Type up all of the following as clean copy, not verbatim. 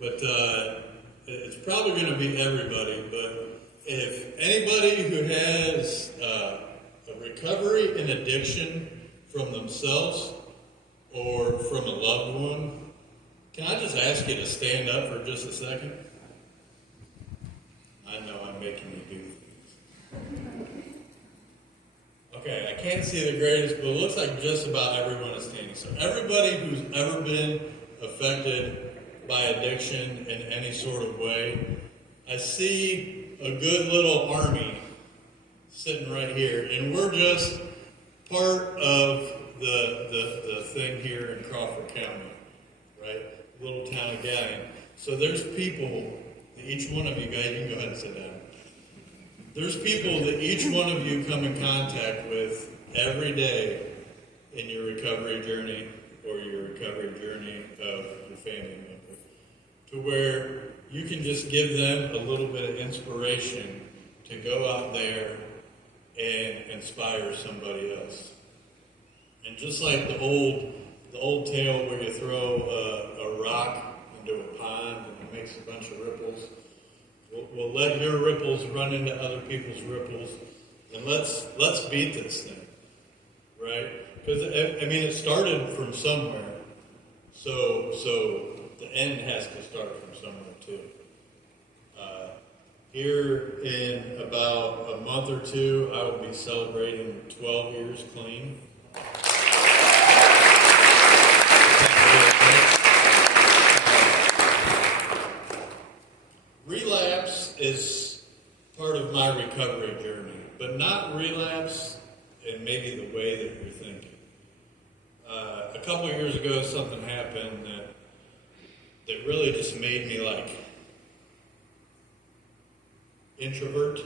but it's probably going to be everybody. But if anybody who has a recovery and addiction from themselves or from a loved one, can I just ask you to stand up for just a second? I know I'm making you do things. Okay, I can't see the greatest, but it looks like just about everyone is standing. So everybody who's ever been affected by addiction in any sort of way, I see a good little army sitting right here, and we're just part of the thing here in Crawford County, right? Little town of Galion. So there's people, each one of you guys, you can go ahead and sit down. There's people that each one of you come in contact with every day in your recovery journey or your recovery journey of your family member, to where you can just give them a little bit of inspiration to go out there and inspire somebody else. And just like the old tale where you throw a rock into a pond and it makes a bunch of ripples, we'll let your ripples run into other people's ripples, and let's beat this thing, right? Because I mean, it started from somewhere, so the end has to start from somewhere too. Here in about a month or two, I will be celebrating 12 years clean. Relapse is part of my recovery journey, but not relapse in maybe the way that you're thinking. A couple of years ago, something happened that really just made me like introvert.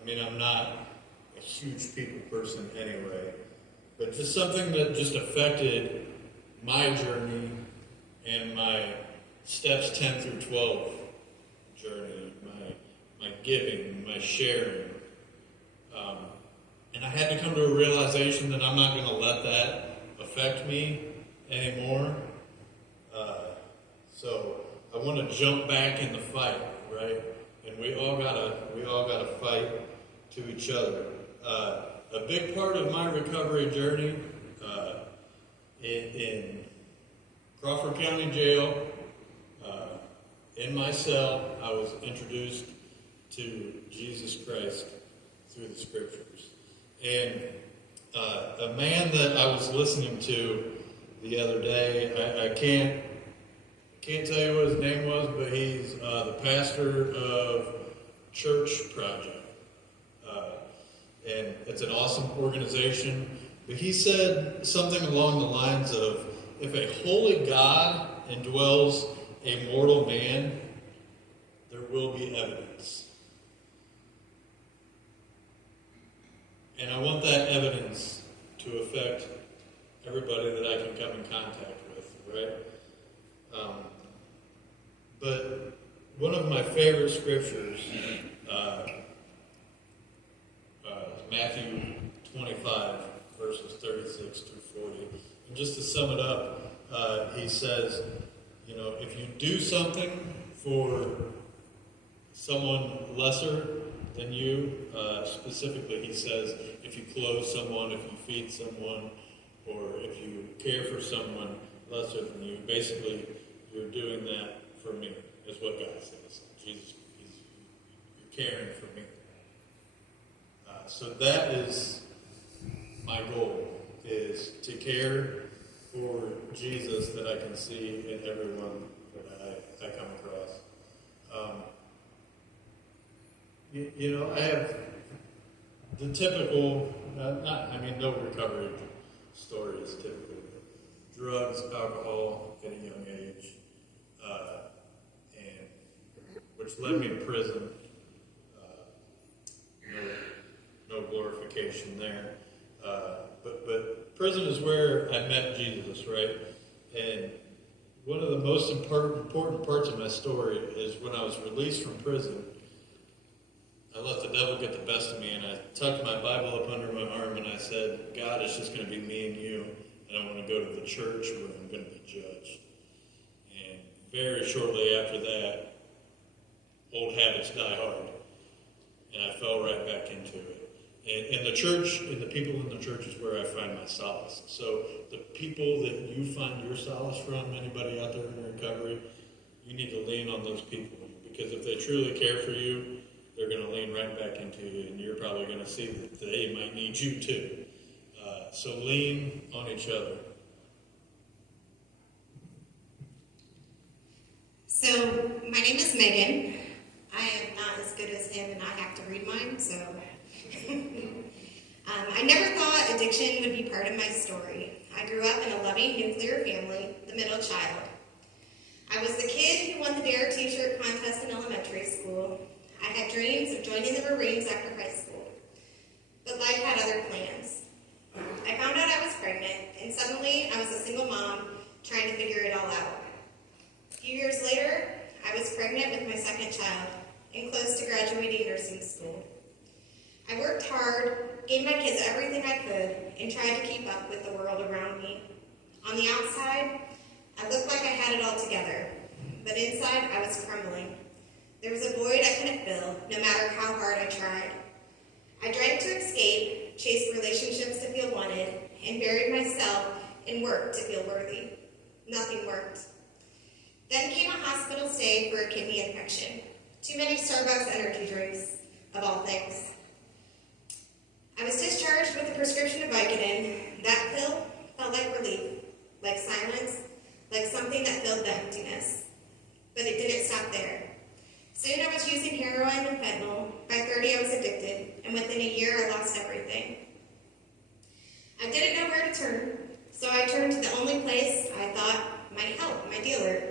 I mean, I'm not a huge people person anyway, but just something that just affected my journey and my steps 10 through 12 journey, my giving, my sharing. And I had to come to a realization that I'm not going to let that affect me anymore. So I want to jump back in the fight, right? And we all gotta fight to each other. A big part of my recovery journey in Crawford County Jail, in my cell, I was introduced to Jesus Christ through the Scriptures. And a man that I was listening to the other day, I can't tell you what his name was, but he's the pastor of Church Project. And it's an awesome organization. But he said something along the lines of, if a holy God indwells a mortal man, there will be evidence. And I want that evidence to affect everybody that I can come in contact with, right? But one of my favorite scriptures is Matthew 25, verses 36 through 40. And just to sum it up, he says, if you do something for someone lesser than you, specifically he says, if you clothe someone, if you feed someone, or if you care for someone lesser than you, basically you're doing that for me, is what God says. Jesus, you're caring for me. So that is my goal, is to care for Jesus that I can see in everyone that I come across. I have the typical, no recovery story is typical. Drugs, alcohol at a young age, and which led me to prison. No glorification there. But prison is where I met Jesus, right? And one of the most important parts of my story is when I was released from prison, I let the devil get the best of me, and I tucked my Bible up under my arm, and I said, God, it's just going to be me and you, and I want to go to the church where I'm going to be judged. And very shortly after that, old habits die hard. And I fell right back into it. And the church and the people in the church is where I find my solace. So the people that you find your solace from, anybody out there in recovery, you need to lean on those people. Because if they truly care for you, they're going to lean right back into you. And you're probably going to see that they might need you too. So lean on each other. So my name is Megan. I am not as good as him, and I have to read mine, so... I never thought addiction would be part of my story. I grew up in a loving nuclear family, the middle child. I was the kid who won the Dare t-shirt contest in elementary school. I had dreams of joining the Marines after high school. But life had other plans. I found out I was pregnant, and suddenly I was a single mom trying to figure it all out. A few years later, I was pregnant with my second child and close to graduating nursing school. I worked hard, gave my kids everything I could, and tried to keep up with the world around me. On the outside, I looked like I had it all together, but inside I was crumbling. There was a void I couldn't fill, no matter how hard I tried. I drank to escape, chased relationships to feel wanted, and buried myself in work to feel worthy. Nothing worked. Then came a hospital stay for a kidney infection. Too many Starbucks energy drinks, of all things. I was discharged with a prescription of Vicodin. That pill felt like relief, like silence, like something that filled the emptiness. But it didn't stop there. Soon I was using heroin and fentanyl. By 30 I was addicted, and within a year I lost everything. I didn't know where to turn, so I turned to the only place I thought might help, my dealer.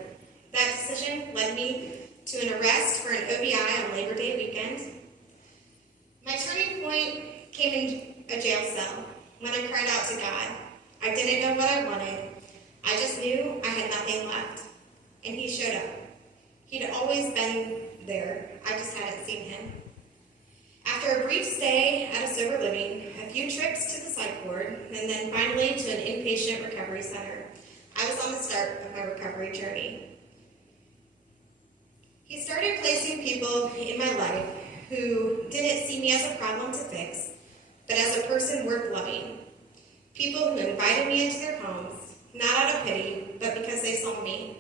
That decision led me to an arrest for an OVI on Labor Day weekend. My turning point came in a jail cell when I cried out to God. I didn't know what I wanted. I just knew I had nothing left. And he showed up. He'd always been there. I just hadn't seen him. After a brief stay at a sober living, a few trips to the psych ward, and then finally to an inpatient recovery center, I was on the start of my recovery journey. He started placing people in my life who didn't see me as a problem to fix, but as a person worth loving. People who invited me into their homes, not out of pity, but because they saw me.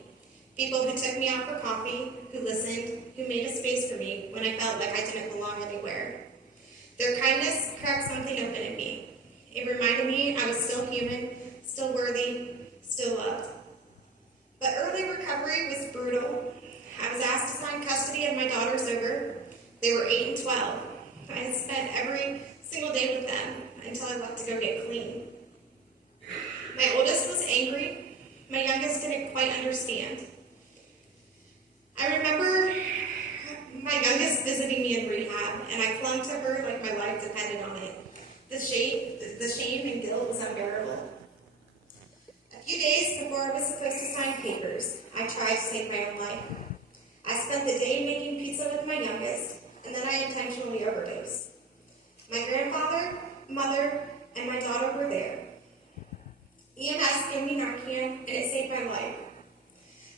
People who took me out for coffee, who listened, who made a space for me when I felt like I didn't belong anywhere. Their kindness cracked something open in me. It reminded me I was still human, still worthy, still loved. But early recovery was brutal. I was asked to sign custody of my daughters over. They were 8 and 12. I had spent every single day with them until I left to go get clean. My oldest was angry. My youngest didn't quite understand. I remember my youngest visiting me in rehab, and I clung to her like my life depended on it. The shame and guilt was unbearable. A few days before I was supposed to sign papers, I tried to save my own life. I spent the day making pizza with my youngest, and then I intentionally overdosed. My grandfather, mother, and my daughter were there. EMS gave me Narcan, and it saved my life.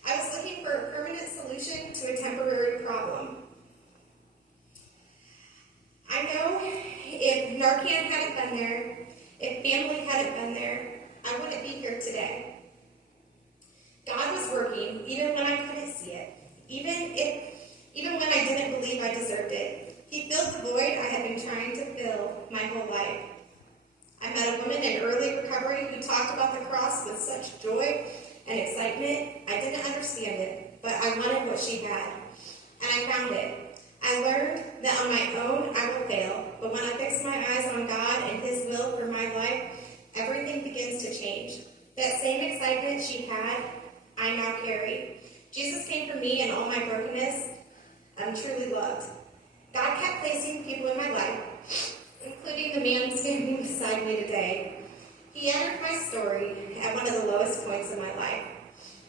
I was looking for a permanent solution to a temporary problem. I know if Narcan hadn't been there, if family hadn't been there, I wouldn't be here today. God was working, even when I couldn't see it. Even when I didn't believe I deserved it. He filled the void I had been trying to fill my whole life. I met a woman in early recovery who talked about the cross with such joy and excitement. I didn't understand it, but I wanted what she had, and I found it. I learned that on my own I will fail, but when I fix my eyes on God and His will for my life, everything begins to change. That same excitement she had, I now carry. Jesus came for me in all my brokenness. I'm truly loved. God kept placing people in my life, including the man standing beside me today. He entered my story at one of the lowest points in my life.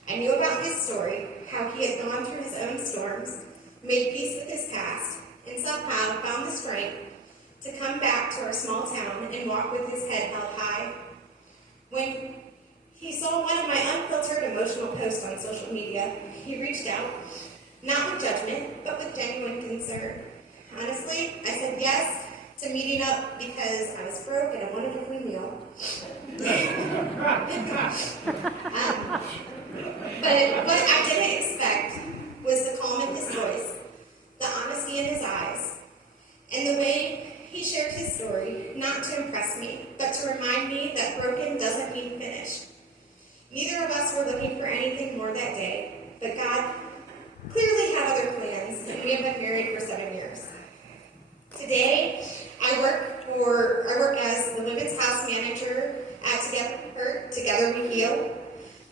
I knew about his story, how he had gone through his own storms, made peace with his past, and somehow found the strength to come back to our small town and walk with his head held high. When He saw one of my unfiltered emotional posts on social media. He reached out, not with judgment, but with genuine concern. Honestly, I said yes to meeting up because I was broke and I wanted a free meal. But what I didn't expect was the calm in his voice, the honesty in his eyes, and the way he shared his story, not to impress me, but to remind me that broken doesn't mean finished. Neither of us were looking for anything more that day, but God clearly had other plans, and we have been married for 7 years. Today, I work as the women's house manager at Together We Heal.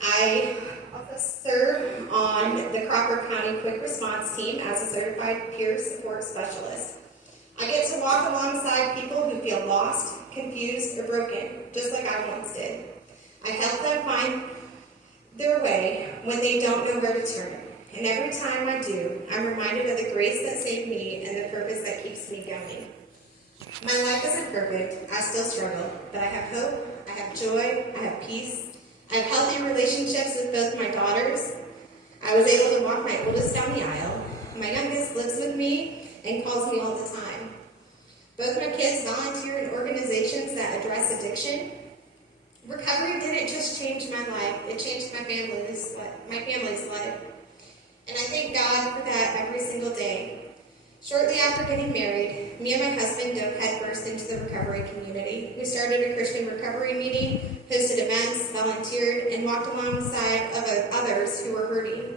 I also serve on the Crawford County Quick Response Team as a certified peer support specialist. I get to walk alongside people who feel lost, confused, or broken, just like I once did. I help them find their way when they don't know where to turn. And every time I do, I'm reminded of the grace that saved me and the purpose that keeps me going. My life isn't perfect. I still struggle, but I have hope, I have joy, I have peace. I have healthy relationships with both my daughters. I was able to walk my oldest down the aisle. My youngest lives with me and calls me all the time. Both my kids volunteer in organizations that address addiction. Recovery didn't just change my life, it changed my family's life. And I thank God for that every single day. Shortly after getting married, me and my husband dove headfirst into the recovery community. We started a Christian recovery meeting, hosted events, volunteered, and walked alongside of others who were hurting.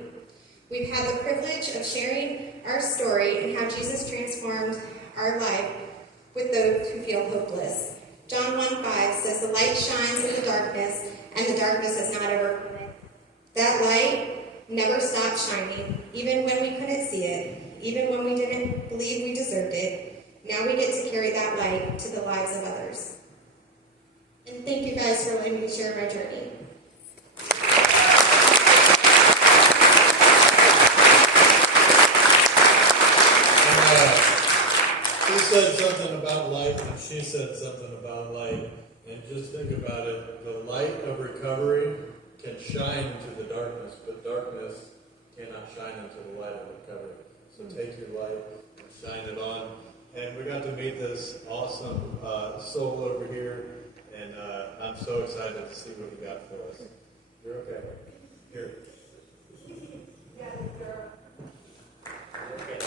We've had the privilege of sharing our story and how Jesus transformed our life with those who feel hopeless. John 1:5 says, "The light shines in the darkness, and the darkness has not overcome it." That light never stopped shining, even when we couldn't see it, even when we didn't believe we deserved it. Now we get to carry that light to the lives of others. And thank you guys for letting me share my journey. He said something about light, and she said something about light. And just think about it. The light of recovery can shine into the darkness, but darkness cannot shine into the light of recovery. So take your light and shine it on. And we got to meet this awesome soul over here, and I'm so excited to see what he got for us. You're okay. Here. Yeah, girl. Okay.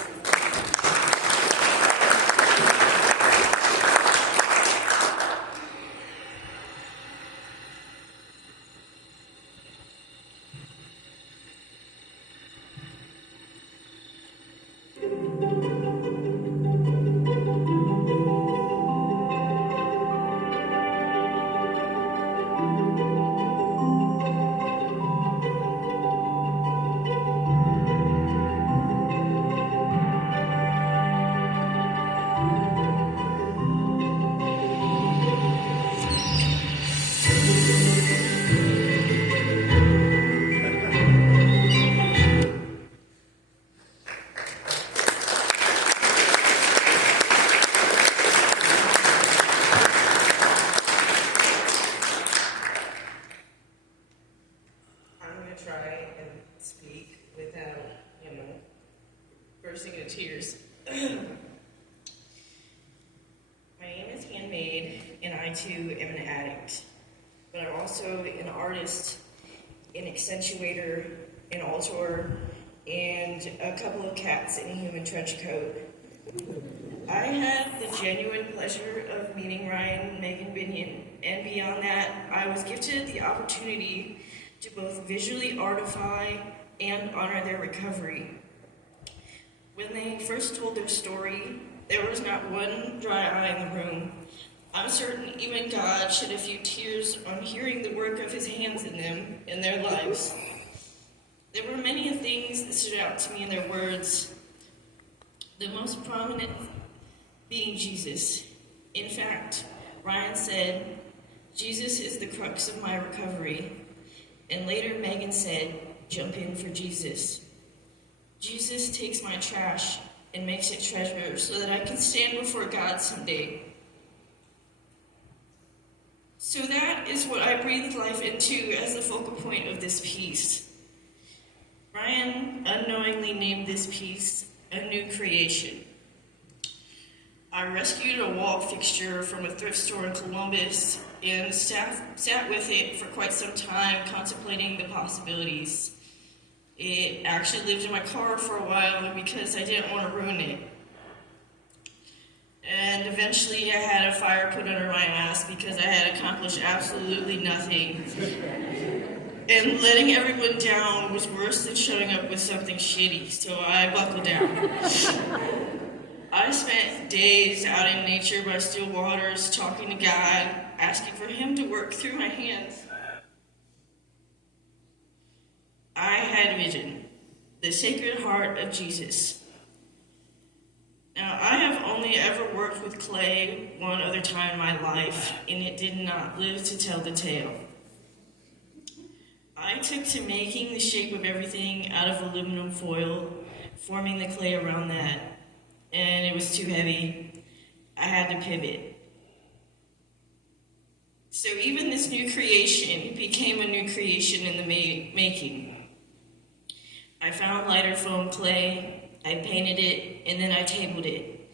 Try and speak without, bursting into tears. My name is Handmade, and I too am an addict. But I'm also an artist, an accentuator, an altar, and a couple of cats in a human trench coat. I had the genuine pleasure of meeting Ryan, Megan, Binion, and beyond that, I was gifted the opportunity to both visually artify and honor their recovery. When they first told their story, there was not one dry eye in the room. I'm certain even God shed a few tears on hearing the work of his hands in them, in their lives. There were many things that stood out to me in their words, the most prominent being Jesus. In fact, Ryan said, "Jesus is the crux of my recovery." And later Megan said, "Jump in for Jesus." Jesus takes my trash and makes it treasure so that I can stand before God someday. So that is what I breathed life into as the focal point of this piece. Ryan unknowingly named this piece A New Creation. I rescued a wall fixture from a thrift store in Columbus and sat with it for quite some time, contemplating the possibilities. It actually lived in my car for a while because I didn't want to ruin it. And eventually I had a fire put under my ass because I had accomplished absolutely nothing. And letting everyone down was worse than showing up with something shitty, so I buckled down. I spent days out in nature by still waters, talking to God, asking for Him to work through my hands. I had vision, the Sacred Heart of Jesus. Now, I have only ever worked with clay one other time in my life, and it did not live to tell the tale. I took to making the shape of everything out of aluminum foil, forming the clay around that, and it was too heavy. I had to pivot. So even this new creation became a new creation in the making. I found lighter foam clay, I painted it, and then I tabled it.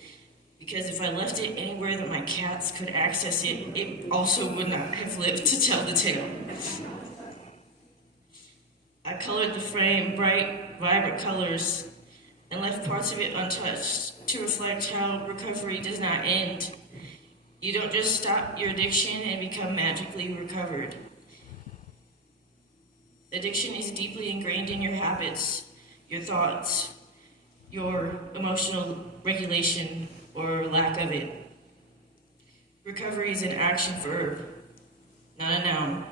Because if I left it anywhere that my cats could access it, it also would not have lived to tell the tale. I colored the frame bright, vibrant colors and left parts of it untouched to reflect how recovery does not end. You don't just stop your addiction and become magically recovered. Addiction is deeply ingrained in your habits, your thoughts, your emotional regulation or lack of it. Recovery is an action verb, not a noun.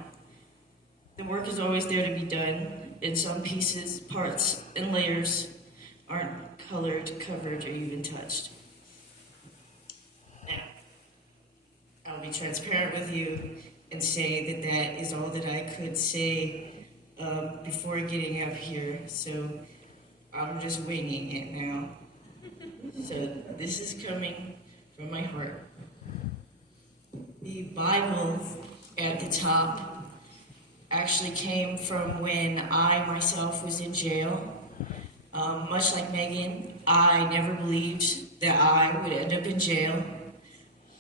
The work is always there to be done, and some pieces, parts, and layers aren't colored, covered, or even touched. Now, I'll be transparent with you and say that that is all that I could say before getting up here, so I'm just winging it now. So this is coming from my heart. The Bible at the top actually came from when I myself was in jail. Much like Megan, I never believed that I would end up in jail.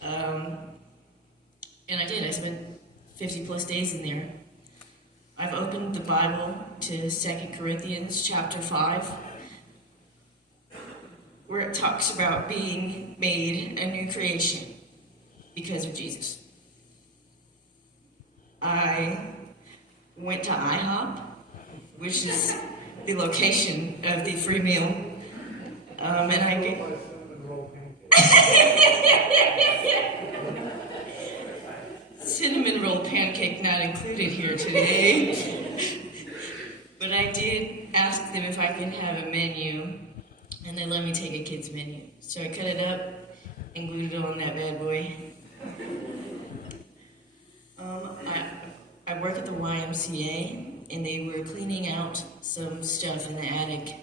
And I did. I spent 50 plus days in there. I've opened the Bible to 2 Corinthians chapter 5, where it talks about being made a new creation because of Jesus. I went to IHOP, which is the location of the free meal, and I get cinnamon roll pancake not included here today, but I did ask them if I can have a menu, and they let me take a kid's menu. So I cut it up and glued it on that bad boy. I work at the YMCA, and they were cleaning out some stuff in the attic.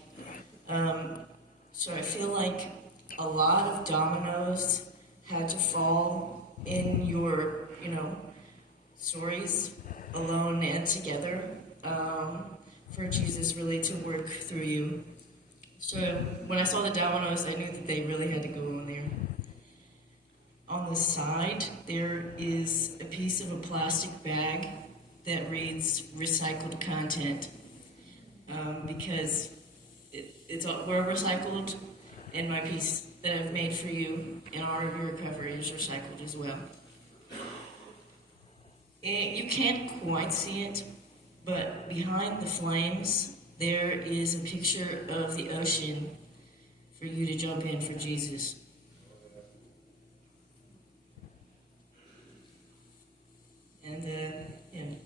So I feel like a lot of dominoes had to fall in your, stories, alone and together, for Jesus really to work through you. So when I saw the dominoes, I knew that they really had to go on there. On the side, there is a piece of a plastic bag that reads recycled content, because we're recycled, and my piece that I've made for you in honor of your recovery is recycled as well. And you can't quite see it, but behind the flames, there is a picture of the ocean for you to jump in for Jesus. And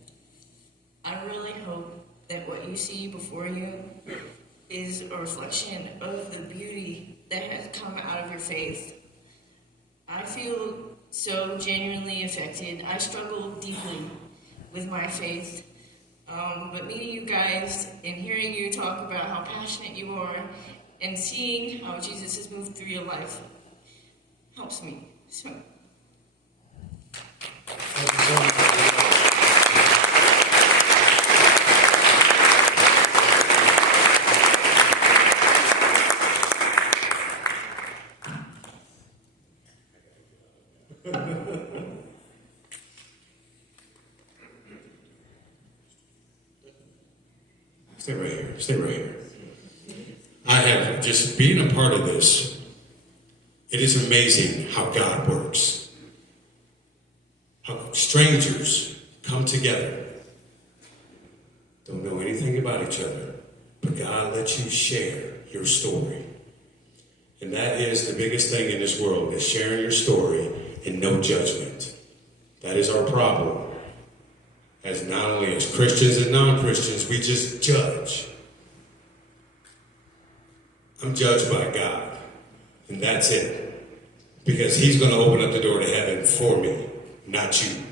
I really hope that what you see before you is a reflection of the beauty that has come out of your faith. I feel so genuinely affected. I struggle deeply with my faith. But meeting you guys and hearing you talk about how passionate you are and seeing how Jesus has moved through your life helps me. So. Thank you so much. Stay right here. I have just being a part of this. It is amazing how God works. How strangers come together. Don't know anything about each other, but God lets you share your story. And that is the biggest thing in this world, is sharing your story and no judgment. That is our problem. As not only as Christians and non-Christians, we just judge. I'm judged by God, and that's it. Because he's going to open up the door to heaven for me, not you.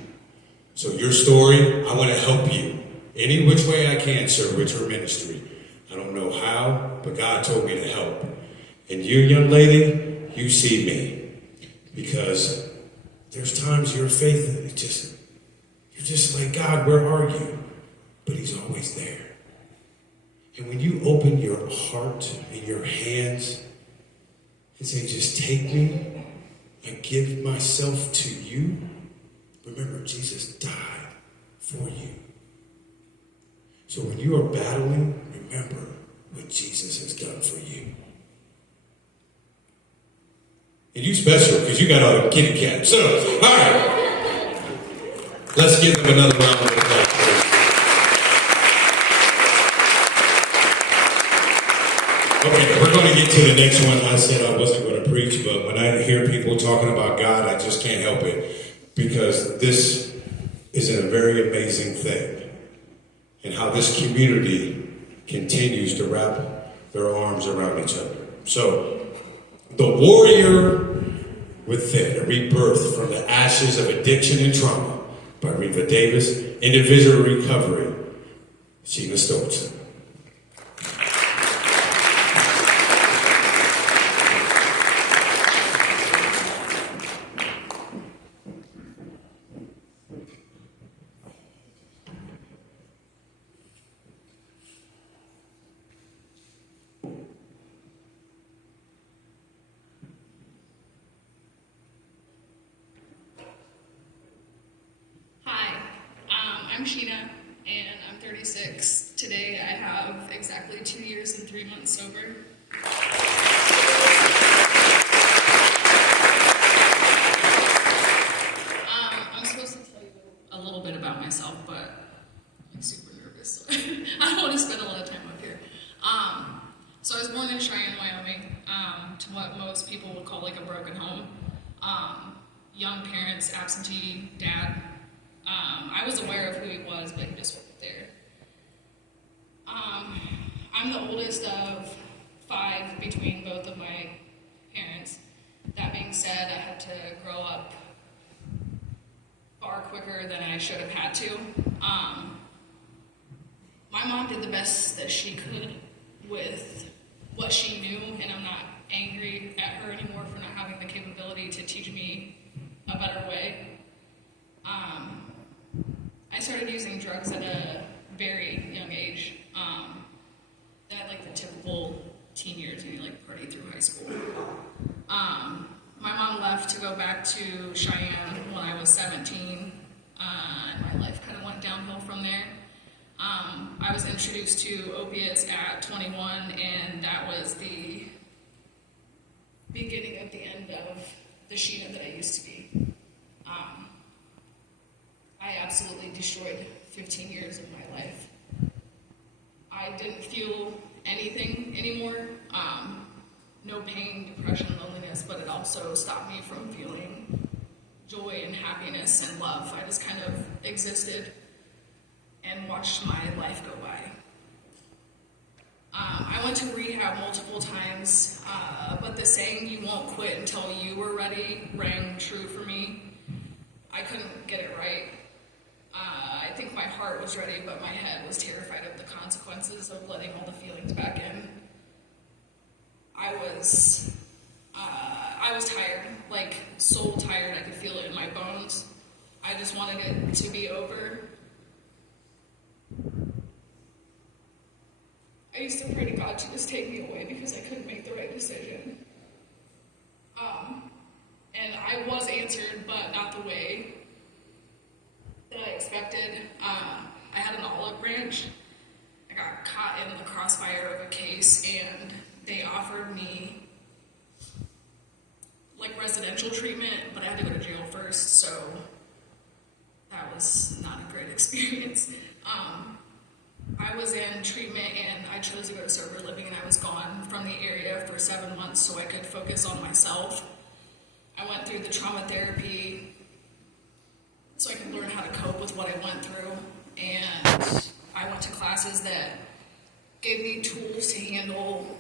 So your story, I want to help you any which way I can, sir, with your ministry. I don't know how, but God told me to help. And you, young lady, you see me. Because there's times your faith, you're just like, God, where are you? But he's always there. And when you open your heart and your hands and say, just take me, I give myself to you. Remember, Jesus died for you. So when you are battling, remember what Jesus has done for you. And you special, because you got all the kitty cats. So, all right. Let's give them another round of applause, please. Okay, we're going to get to the next one. I said I wasn't going to preach, but when I hear people talking about God, I just can't help it. Because this is a very amazing thing. And how this community continues to wrap their arms around each other. So, the warrior within, a rebirth from the ashes of addiction and trauma by Reva Davis, individual recovery, Sheena Stoltzen. I'm Sheena, and I'm 36. Today I have exactly 2 years and 3 months sober. I'm supposed to tell you a little bit about myself, but I'm super nervous, so I don't want to spend a lot of time up here. So I was born in Cheyenne, Wyoming, to what most people would call like a broken home. Young parents, absentee dad. I was aware of who he was, but he just wasn't there. I'm the oldest of 5 between both of my parents. That being said, I had to grow up far quicker than I should have had to. My mom did the best that she could with what she knew, and I'm not angry at her anymore for not having the capability to teach me a better way. I started using drugs at a very young age. I had like the typical teen years, like party through high school. My mom left to go back to Cheyenne when I was 17, and my life kind of went downhill from there. I was introduced to opiates at 21, and that was the beginning of the end of the Sheena that I used to be. I absolutely destroyed 15 years of my life. I didn't feel anything anymore. No pain, depression, loneliness, but it also stopped me from feeling joy and happiness and love. I just kind of existed and watched my life go by. I went to rehab multiple times, but the saying, "you won't quit until you were ready," rang true for me. I couldn't get it right. I think my heart was ready, but my head was terrified of the consequences of letting all the feelings back in. I was tired, like soul tired. I could feel it in my bones. I just wanted it to be over. I used to pray to God to just take me away because I couldn't make the right decision. And I was answered, but not the way that I expected. I had an olive branch. I got caught in the crossfire that was not a great experience. I was in treatment and I chose to go to sober living, and I was gone from the area for 7 months so I could focus on myself. I went through the trauma therapy so I could learn how to cope with what I went through, and I went to classes that gave me tools to handle